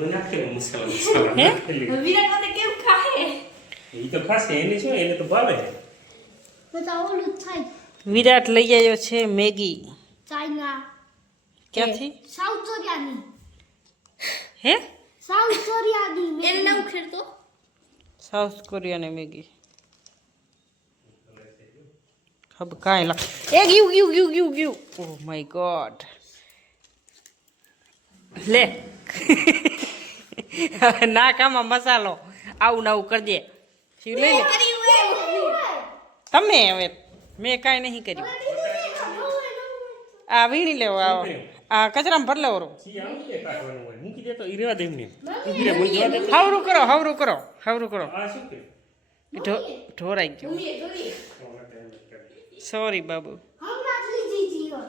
વિરાટ માટે કેમ ખાય? ઈ તો ખાશે એને શું એને તો ભાવે. બધા ઓલું થાય. વિરાટ લઈ આવ્યો છે મેગી. ચાઇના. ક્યાંથી? સાઉથ કોરિયાની. હે? સાઉથ કોરિયાની એને સાઉથ કોરિયાની મેગી. ખબર કાંઈ લાગ એ ગયું ગયું ગયું ગયું ગયું ઓહ માય ગોડ લે. નાકામાં મસાલો. આવું ને આવું કરી દે. શિવ લઈ લે? તમે હવે મેં કાંઈ નહીં કર્યું. આ વીણી લેવો આવો આ કચરામાં ભર લેવો રો ઈ આમ કે કાઢવાનું હોય? મૂકી દે તો ઈ રેવા દે એમને. ઊભી રહે, બોલ જવા દે. હવરું કરો હવરું કરો હવરું કરો. આ શું કે ઢો- ઢોરાઈ ગયું. સોરી બાબુ. હમણાં જ લીધી હતી યો.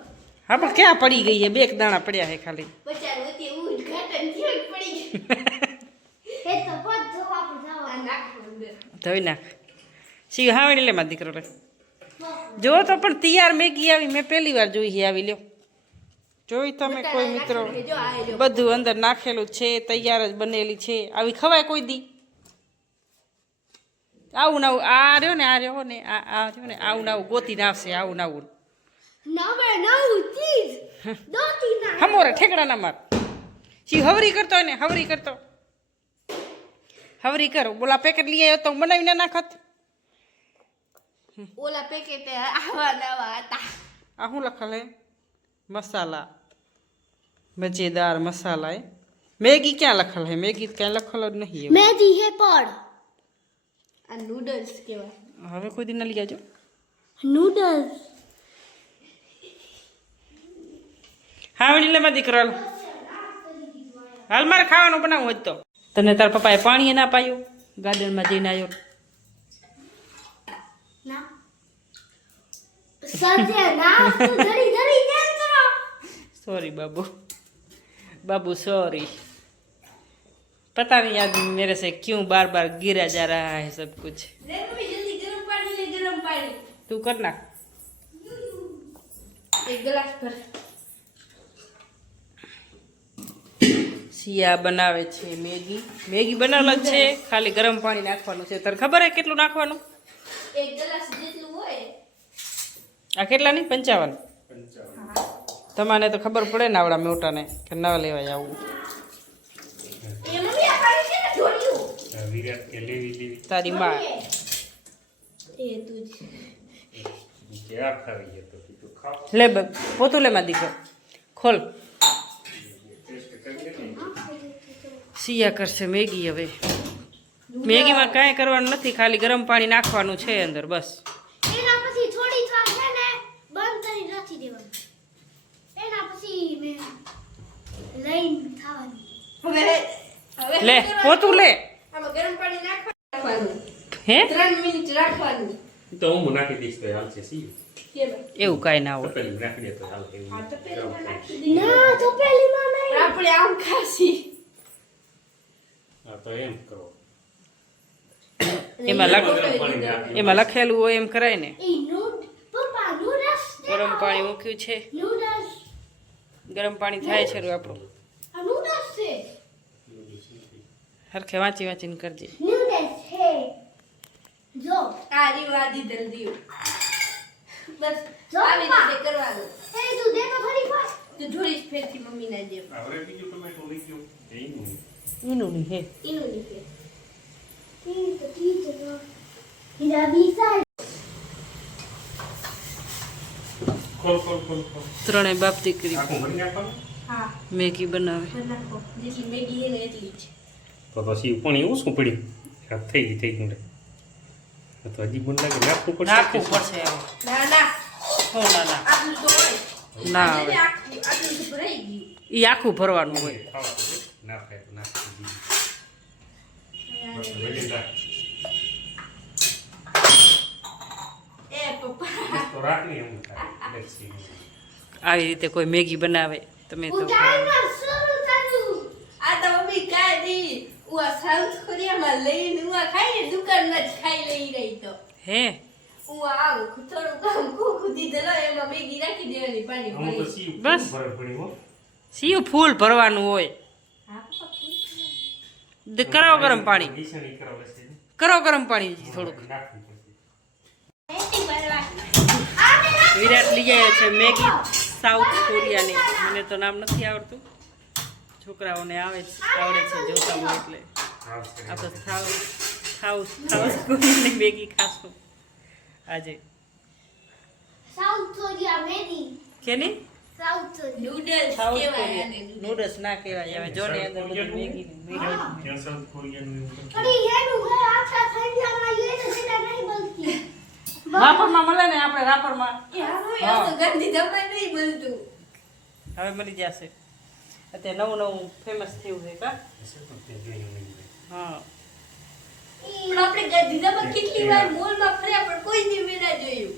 હા. પણ ક્યાં પડી ગઈ છે? બે એક દાણા પડ્યા છે ખાલી બચારો હતી ઉદ્ઘાટન થયું પડી ગયું એ તો પદ ધોવા પર આ જવાનું. નાખવાનું બે. ધોઈ નાખ. શી હાવણી લે મારા દીકરો જો તો પણ તૈયાર મેગી આવી મેં પહેલી વાર જોઈ આવી લ્યો. જોઈ તમે કોઈ મિત્રો. બધું અંદર નાખેલું છે તૈયાર જ બનેલી છે. આવી ખવાય કોઈ દી? આવું નાવું આ રહ્યો ને આ રહ્યો ને આ આ રહ્યો ને આવું નાવું ગોતીને આવશે આવું નાવું હમોરે ઠેકડા ના માર. શી હવરી કરતો ને હવરી કરતો. હવરી કરો. બોલા પેકેટ લઈ આવ્યો તો બનાવીને નાખત. ઓલા પેકેટે આવા નવા હતા. આ શું લખેલ? હે મસાલા. મજેદાર મસાલા એ. મેગી ક્યાં લખેલ હે? મેગી ક્યાં લખલ જ નહીં મેગી હે પડ આ નૂડલ્સ કેવા. હવે કોઈ દિન ન લઈ આવજો. નૂડલ્સ હા વડીલે માં દીકરો હાલ હાલ મારે ખાવાનું બનાવવું હોય તો. તને તાર પપ્પાએ પાણી ના પાયું ગાર્ડનમાં જઈને આવ્યો ના સત્ય ના તું ધરી ધરી કેમ કરો सॉरी बाबू बाबू सॉरी पता नहीं यार मेरे से क्यों बार बार गिरा जा रहा है सब कुछ લે મમ્મી જલ્દી ગરમ પાણી લે ગરમ પાણી तू कर ना એક ગ્લાસ સિયા બનાવે છે મેગી. મેગી બનાવેલ જ છે. ખાલી ગરમ પાણી નાખવાનું છે. તને ખબર હે કેટલું નાખવાનું? એક ગ્લાસ જેટલું હોય. આ કેટલાની પંચાવન. તમારે તો ખબર પડે ને આવડા મોટાને કે ન લેવાય આવું. એ મમ્મી આ પાણી છે ને ઢોળ્યું વિરાટ કે લેવી લેવી. તારી માં. એ તું જ. કે આ ખાવી છે તો કીધું ખાવ. લે બ- પોતું લે માં દીકરો. ખોલ. સિયા કરશે મેગી હવે. મેગીમાં કાંઈ કરવાનું નથી ખાલી ગરમ પાણી નાખવાનું છે અંદર બસ. એના પછી થોડી વાર છે ને બંધ કરી રાખી દેવાનું. એના પછી મેં લઈને ખાવાની. હવે હવે લે પોતું લે. આમાં ગરમ પાણી નાખવાનું. હે? ત્રણ મિનિટ રાખવાનું. તો હું નાખી દઈશ તો હાલશે સી એવું કાંઈ ના હોય. તપેલી નાખી દે તો હાલ એવું આ તો પેલા નાખી ના તો નહીં. આપણે આમ ખાસી હા તો એમ કરો. એમાં લખ એમાં લખેલું હોય એમ કરાય ને. ગરમ પાણી મૂક્યું છે. ગરમ પાણી થાય છે રૂ આપણું. આ હરખે વાંચી વાંચીને કરજે. જો. આ રીવ આધી બસ આવી રીતે કરવાનું. એ તું દે ખરી પાસ તો ઢોળીશ ફેરથી મમ્મી ના જેમ હવે બીજું ટમેટો લઈ ગયો. એનું એનું નહીં. છે તો ખોલ ખોલ ખોલ ખોલ ત્રણે બાપ દીકરી. મેગી બનાવે. તો પછી પણ એવું શું પડ્યું? થઈ ગઈ થઈ ગયું તો હજી મને લાગે નાખવું પડશે નાખવું પડશે ના ના. હો ના ના. આટલું તો હોય. ના આ હવે. છે ને આખું આટલું તો ભરાઈ ગયું. એ આખું ભરવાનું હોય. ના ને થાય. બેસી. આવી રીતે કોઈ મેગી બનાવે તમે તો હું? બસ. સીયું ફૂલ ભરવાનું હોય. દ- કરાવો ગરમ પાણી. કરો ગરમ પાણી થોડુંક. વિરાટ લઈ આવ્યો છે મેગી સાઉથ કોરિયાની. મને તો નામ નથી આવડતું. છોકરાઓને આવે છે આવડે છે જોતા હોય એટલે. આ તો સાઉથ સાઉથ સાઉથ કોરિયાની મેગી ખાશું. આજે. South Korea Maggi. કેની? નૂડલ્સ કહેવાય નૂડલ્સ ના કહેવાય. હવે જો ને અંદર બધું મેગી ત્યાં સાઉથ કોરિયાનું એવું કંઈક. અરે આખા ખંડિયામાં એ તો સીધા નહીં બનતી રાપરમાં મળે ને આપણે રાપરમાં? એ હારું, તો ગંદી નહીં બનતું હવે મળી જશે. અત્યારે નવું નવું ફેમસ થયું છે કા. હા. પણ આપણે ગંદી કેટલી વાર મોલમાં ફર્યા પણ કોઈ દી મેં ના જોયું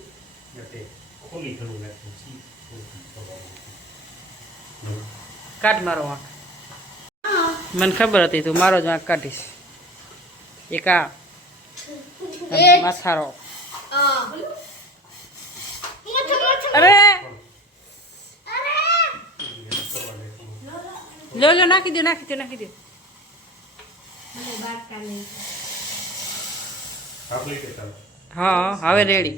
ખોલી ખરું. હમ. કાઢ મારો આંખ. મને ખબર હતી તું મારો જ આંખ કાઢીશ. એક આ. માથારો. અરે. લો લો નાખી દો નાખી દો નાખી દો. હા હવે રેડી.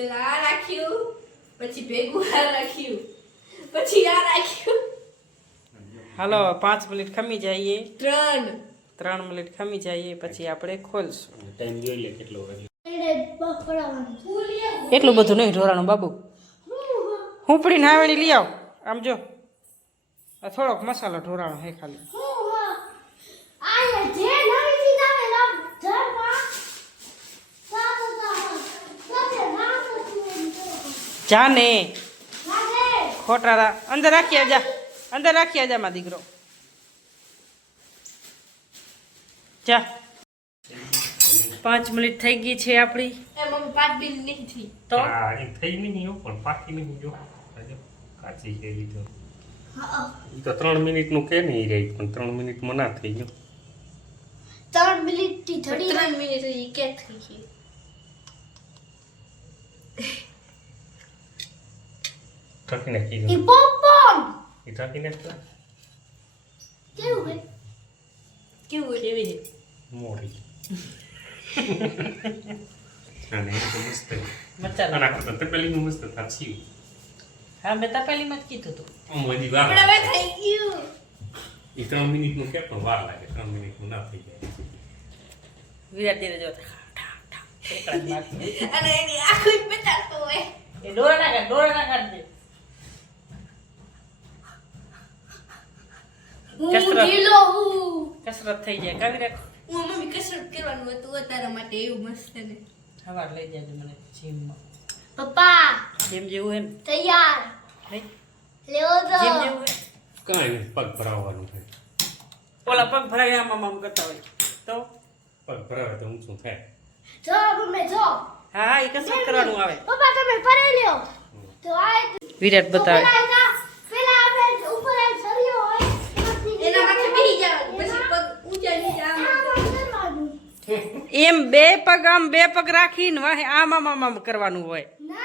પેલા આ રાખ્યું પછી ભેગું આ રાખ્યું પછી આ રાખ્યું. હાલો પાંચ મિનિટ ખમી જઈએ. ત્રણ. ત્રણ મિનિટ ખમી જઈએ પછી આપણે ખોલશું. ટાઈમ જોઈ લે કેટલો એટલું બધું નહીં ઢોરાનું બાબુ. હું પડીને હાવેડી લઈ આવ. આમ જો. આ થોડોક મસાલો ઢોરાણો હે ખાલી હું હા આ જે નવી ચીજ આવે ને ઘરમાં સાતો સાતો નામ હતું જાને. ખોટારા અંદર રાખી આજા અંદર રાખી આજા માં દીકરો. જા. પાંચ મિનિટ થઈ ગઈ છે આપણી. થઈ. તો? થઈ નહીં પણ પાકી નહીં જો. કાચી તો. હા. તો ત્રણ મિનિટનું કે નહીં રહી પણ ત્રણ મિનિટમાં ના થઈ ગયું. ત્રણ મિનિટથી ત્રણ મિનિટ કે થઈ ગઈ. ઠકી નાખી ઈ ગયું પોપકોર્ન એ ઠકી નાખતા કેવું હોય કેવું કેવી છે મોરી અને એ તો મસ્ત મચાલો આના કરતા તપેલીનું મસ્ત થાચ્યું હા મેં તપેલીમાં જ કીધું તું આમ હજી વાર પણ હવે. થઈ ગયું ઈ ત્રણ મિનિટનું કે પણ વાર લાગે ત્રણ મિનિટનું ના થઈ જાય વિરાટ ધીરે જો. અને એની આખું બતાવતો હોય એ ડોરા ના કાઢ ડોરા ના કાઢ દે હું ઢીલો હું. કસરત થઈ જાય. કાવી રાખ. હું મમ્મી કસરત કરવાનું હતું તારા માટે એવું મસ્ત ને. સવાર લઈ જાજો મને જીમમાં. પપ્પા જેમ જેવું હે તૈયાર. લેવો તો. જેમ જેવું કાંઈ નહીં પગ ભરાવવાનું થાય. ઓલા પગ ભરાય આમ આમ આમ કરતા હોય. તો? પગ ભરાવે તો શું થાય. જો મમ્મી જો. હા એ કસરત કરવાનું આવે. પપ્પા તમે ફરી લ્યો. તો આ વિરાટ બતાવે પેલા એના- પેલા આપણે ઉપર એક સળિયો હોય એમાંથી એના માથે બેસી જવાનું પછી પગ ઊંચા નીચે આમ આમ આમ કરવાનું એમ બે પગ આમ બે પગ રાખીને વાહે આમ આમ આમ આમ કરવાનું હોય. ના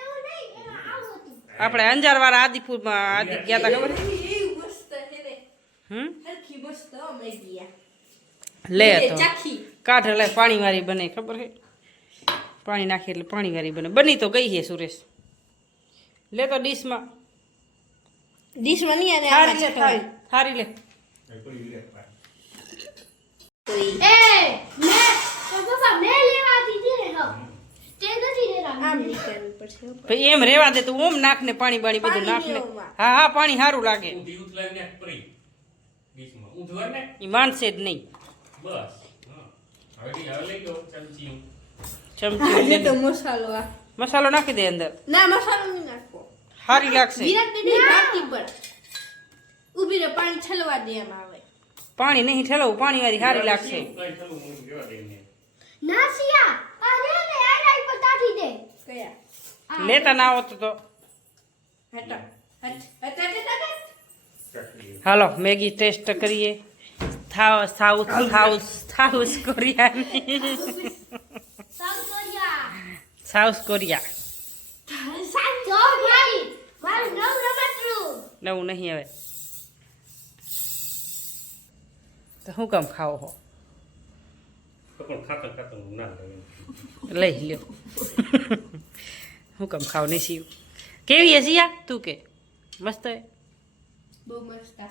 એવું નહીં એમાં આવું હતું. આપણે અંજાર વાળા આદિપુરમાં આદિ ગયા તા ખબર? હો. લે તો. ચાખી. કાઢ લે પાણી વાળી બને ખબર છે પાણી નાખી એટલે પાણી વાળી બને. બની તો ગઈ છે સુરેશ. લે તો ડીશમાં. ડીશમાં નહીં થારી લે થારી થારી લે. કોઈ. એ મેં તો પપ્પા લેવા દીધી ને હા તે નથી લેવા આમ નહીં પડશે હો. એમ રેવા દે તું ઓમ નાખ ને પાણી બાણી બધું નાખ ને હા હા પાણી સારું લાગે. એ માનશે જ નહીં. બસ હા. હવે ઈ હવે લઈ લો ચમચી તો મસાલો આ. મસાલો નાખી દે અંદર. ના મસાલો નહીં નાખો સારી લાગશે. વિરાટ બેટી પર ઊભી રે પાણી છલવા દે એમ આવે. પાણી નહીં ઠેલવું પાણી વાળી સારી લાગશે કાંઈ ચાલો હું જવા દઈને નાસિયા આ રે ને આઈ પર તાઠી દે કયા લેતા ના આવતો તો હટો હટ હટ હટ હટ ચાકરી હાલો મેગી ટેસ્ટ કરીએ થાવ south South South કોરિયાની south Korea south Korea south Korea મારું નવ રમતરું નવું નહીં હવે તો શું કામ ખાવો હો? હું લઈ લ્યો. શું કામ ખાવ નહીં સીવ. કેવી હે યા તું કે? મસ્ત હે? બહુ મસ્ત આ.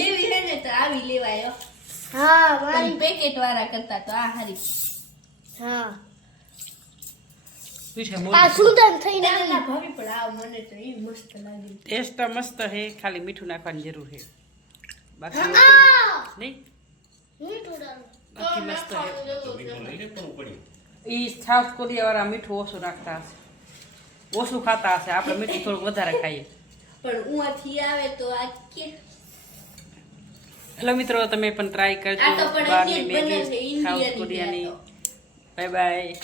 લેવી છે ને તો આવી લેવાયો હા. પણ પેકેટ વાળા કરતા તો આ હારી. હા. પીઠે આ સુદન થઈને ના આવી. ના ભાભી પણ આ મને તો એ મસ્ત લાગી. ટેસ્ટ તો મસ્ત હે ખાલી મીઠું નાખવાની જરૂર છે બાકી આ નહીં મીઠું ડાલો બાકી મસ્ત હે તો મીઠું લઈને પણ પડ્યું એ સાઉથ કોરિયા વાળા મીઠું ઓછું નાખતા હશે ઓછું ખાતા હશે આપણે મીઠું થોડુંક વધારે ખાઈએ। પણ ઉવાથી આવે તો આ કે હેલો મિત્રો તમે પણ ટ્રાય આ તો કરજો પણ બહારની ઇન્ડિયન બને છે Maggi South Indian કોરિયાની. Bye bye